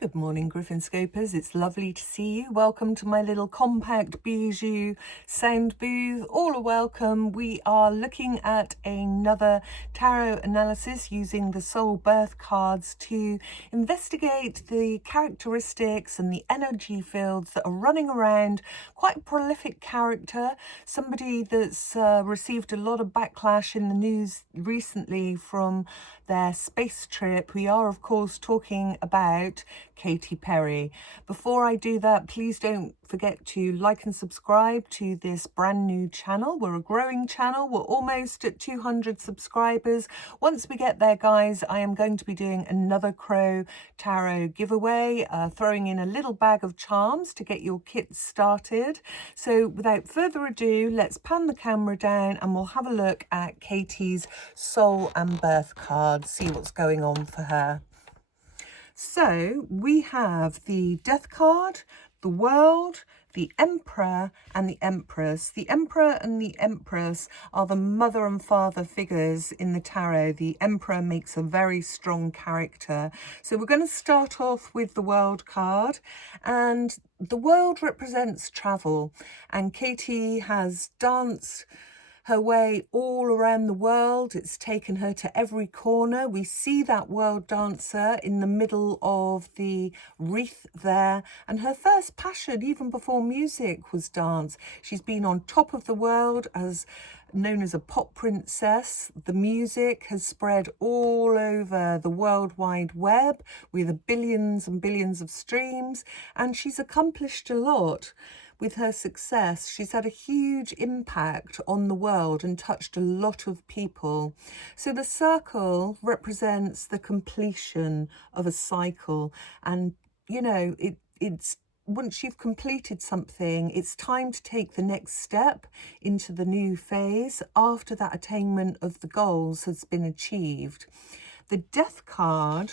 Good morning, Griffin Scopers. It's lovely to see you. Welcome to my little compact bijou sound booth. All are welcome. We are looking at another tarot analysis using the soul birth cards to investigate the characteristics and the energy fields that are running around quite a prolific character, somebody that's received a lot of backlash in the news recently from their space trip. We are, of course, talking about Katy Perry. Before I do that, please don't forget to like and subscribe to this brand new channel. We're a growing channel. We're almost at 200 subscribers. Once we get there, guys, I am going to be doing another Crow Tarot giveaway, throwing in a little bag of charms to get your kit started. So without further ado, let's pan the camera down and we'll have a look at Katy's soul and birth cards, see what's going on for her. So we have the Death card, the World, the Emperor and the Empress. The Emperor and the Empress are the mother and father figures in the tarot. The Emperor makes a very strong character. So we're going to start off with the World card, and the World represents travel, and Katy has danced her way all around the world. It's taken her to every corner. We see that world dancer in the middle of the wreath there, and her first passion, even before music, was dance. She's been on top of the world as known as a pop princess. The music has spread all over the World Wide Web with billions and billions of streams, and she's accomplished a lot. With her success, she's had a huge impact on the world and touched a lot of people. So the circle represents the completion of a cycle. And, you know, it's once you've completed something, it's time to take the next step into the new phase after that attainment of the goals has been achieved. The Death card,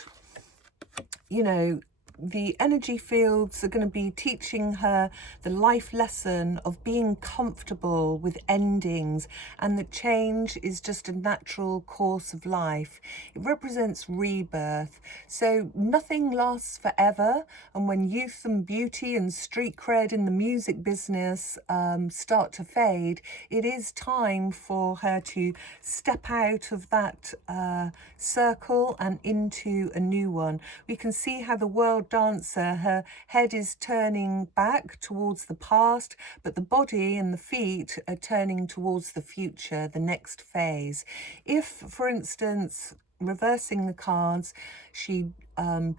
you know, the energy fields are going to be teaching her the life lesson of being comfortable with endings, and that change is just a natural course of life. It represents rebirth. So nothing lasts forever, and when youth and beauty and street cred in the music business start to fade, it is time for her to step out of that circle and into a new one. We can see how the world dancer, her head is turning back towards the past, but the body and the feet are turning towards the future, the next phase. If, for instance, reversing the cards, she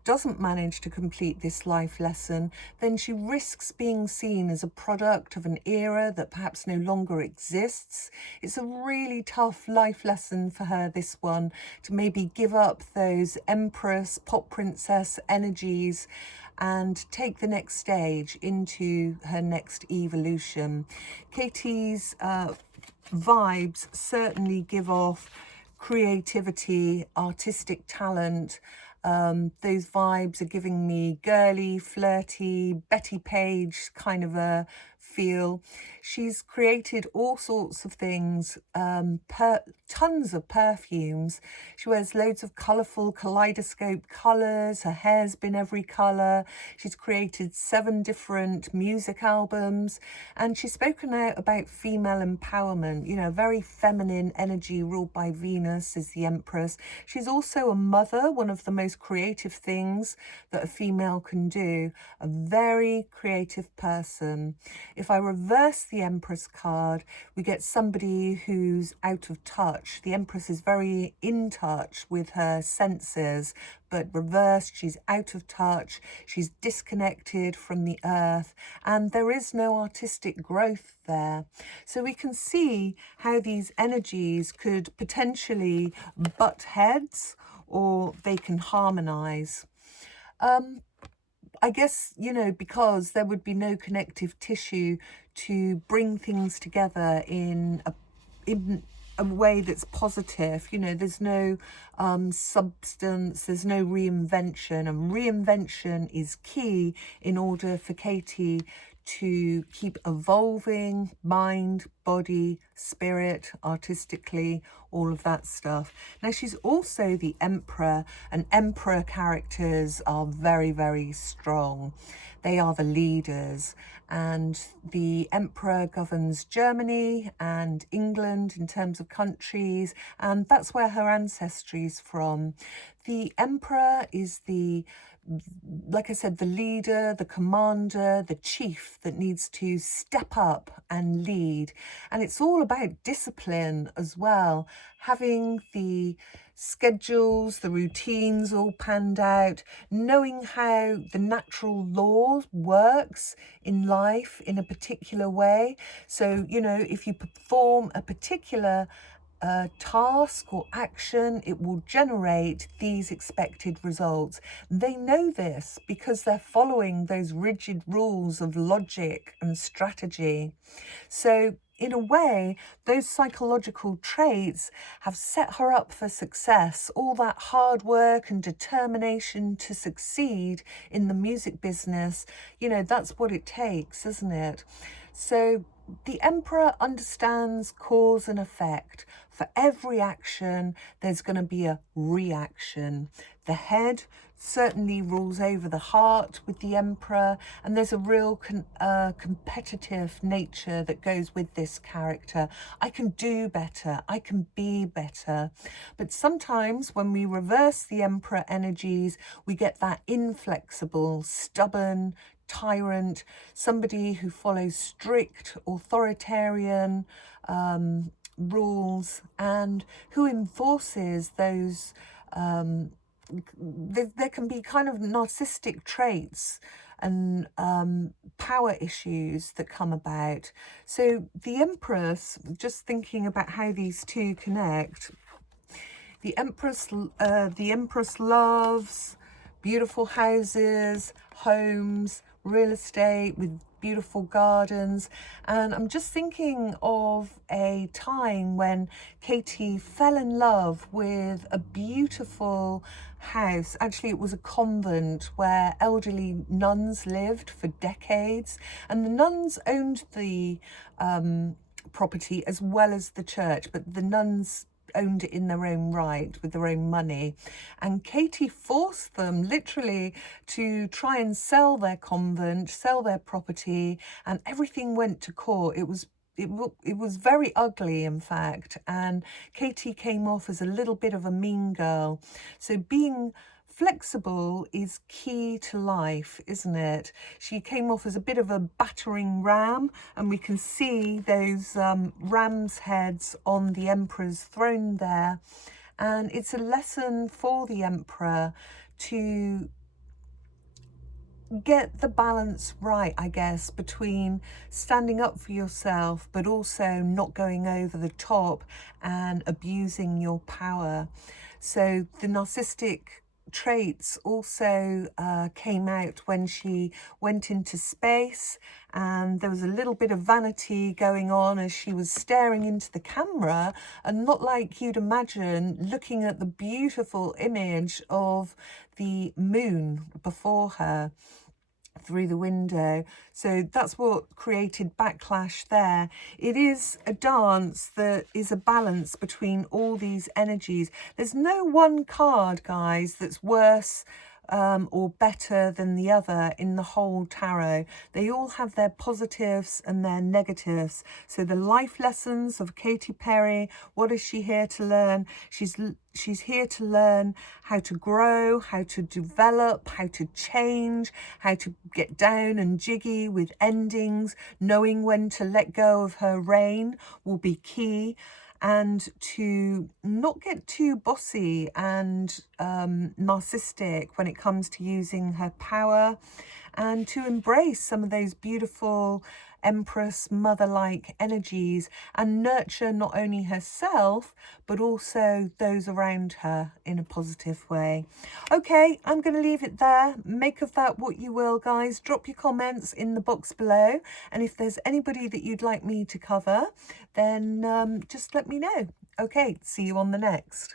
doesn't manage to complete this life lesson, then she risks being seen as a product of an era that perhaps no longer exists. It's a really tough life lesson for her, this one, to maybe give up those empress, pop princess energies and take the next stage into her next evolution. Katy's vibes certainly give off creativity, artistic talent. Those vibes are giving me girly, flirty, Betty Page kind of a feel. She's created all sorts of things, tons of perfumes. She wears loads of colourful kaleidoscope colours. Her hair's been every colour. She's created 7 different music albums, and she's spoken out about female empowerment, you know, very feminine energy ruled by Venus is the Empress. She's also a mother, one of the most creative things that a female can do, a very creative person. If I reverse the Empress card, we get somebody who's out of touch. The Empress is very in touch with her senses, but reversed, she's out of touch, she's disconnected from the earth, and there is no artistic growth there. So we can see how these energies could potentially butt heads, or they can harmonize. I guess, you know, because there would be no connective tissue to bring things together in a way that's positive. You know, there's no substance, there's no reinvention, and reinvention is key in order for Katy to keep evolving, mind, body, spirit, artistically, all of that stuff. Now, she's also the emperor, and emperor characters are very, very strong. They are the leaders, and the emperor governs Germany and England in terms of countries, and that's where her ancestry is from. The emperor is like I said, the leader, the commander, the chief that needs to step up and lead. And it's all about discipline as well, having the schedules, the routines all panned out, knowing how the natural law works in life in a particular way. So, you know, if you perform a particular task or action, it will generate these expected results. They know this because they're following those rigid rules of logic and strategy. So in a way, those psychological traits have set her up for success. All that hard work and determination to succeed in the music business, you know, that's what it takes, isn't it? So the emperor understands cause and effect. For every action, there's going to be a reaction. The head certainly rules over the heart with the emperor, and there's a real competitive nature that goes with this character. I can do better, I can be better. But sometimes when we reverse the emperor energies, we get that inflexible, stubborn tyrant, somebody who follows strict authoritarian rules and who enforces those there can be kind of narcissistic traits and power issues that come about. So the Empress, just thinking about how these two connect, the Empress loves beautiful houses, homes, real estate with beautiful gardens. And I'm just thinking of a time when Katy fell in love with a beautiful house. Actually, it was a convent where elderly nuns lived for decades, and the nuns owned the property as well as the church, but the nuns owned it in their own right with their own money. And Katy forced them literally to try and sell their convent, sell their property, and everything went to court. It was very ugly, in fact, and Katy came off as a little bit of a mean girl. So being flexible is key to life, isn't it? She came off as a bit of a battering ram, and we can see those ram's heads on the emperor's throne there. And it's a lesson for the emperor to get the balance right, I guess, between standing up for yourself but also not going over the top and abusing your power. So the narcissistic traits also came out when she went into space, and there was a little bit of vanity going on as she was staring into the camera, and not like you'd imagine, looking at the beautiful image of the moon before her through the window. So that's what created backlash there. It is a dance that is a balance between all these energies. There's no one card, guys, that's worse or better than the other in the whole tarot. They all have their positives and their negatives. So the life lessons of Katy Perry, what is she here to learn? She's here to learn how to grow, how to develop, how to change, how to get down and jiggy with endings. Knowing when to let go of her reign will be key, and to not get too bossy and narcissistic when it comes to using her power, and to embrace some of those beautiful Empress mother-like energies and nurture not only herself but also those around her in a positive way. Okay, I'm going to leave it there. Make of that what you will, guys. Drop your comments in the box below, and if there's anybody that you'd like me to cover, then just let me know. Okay, see you on the next.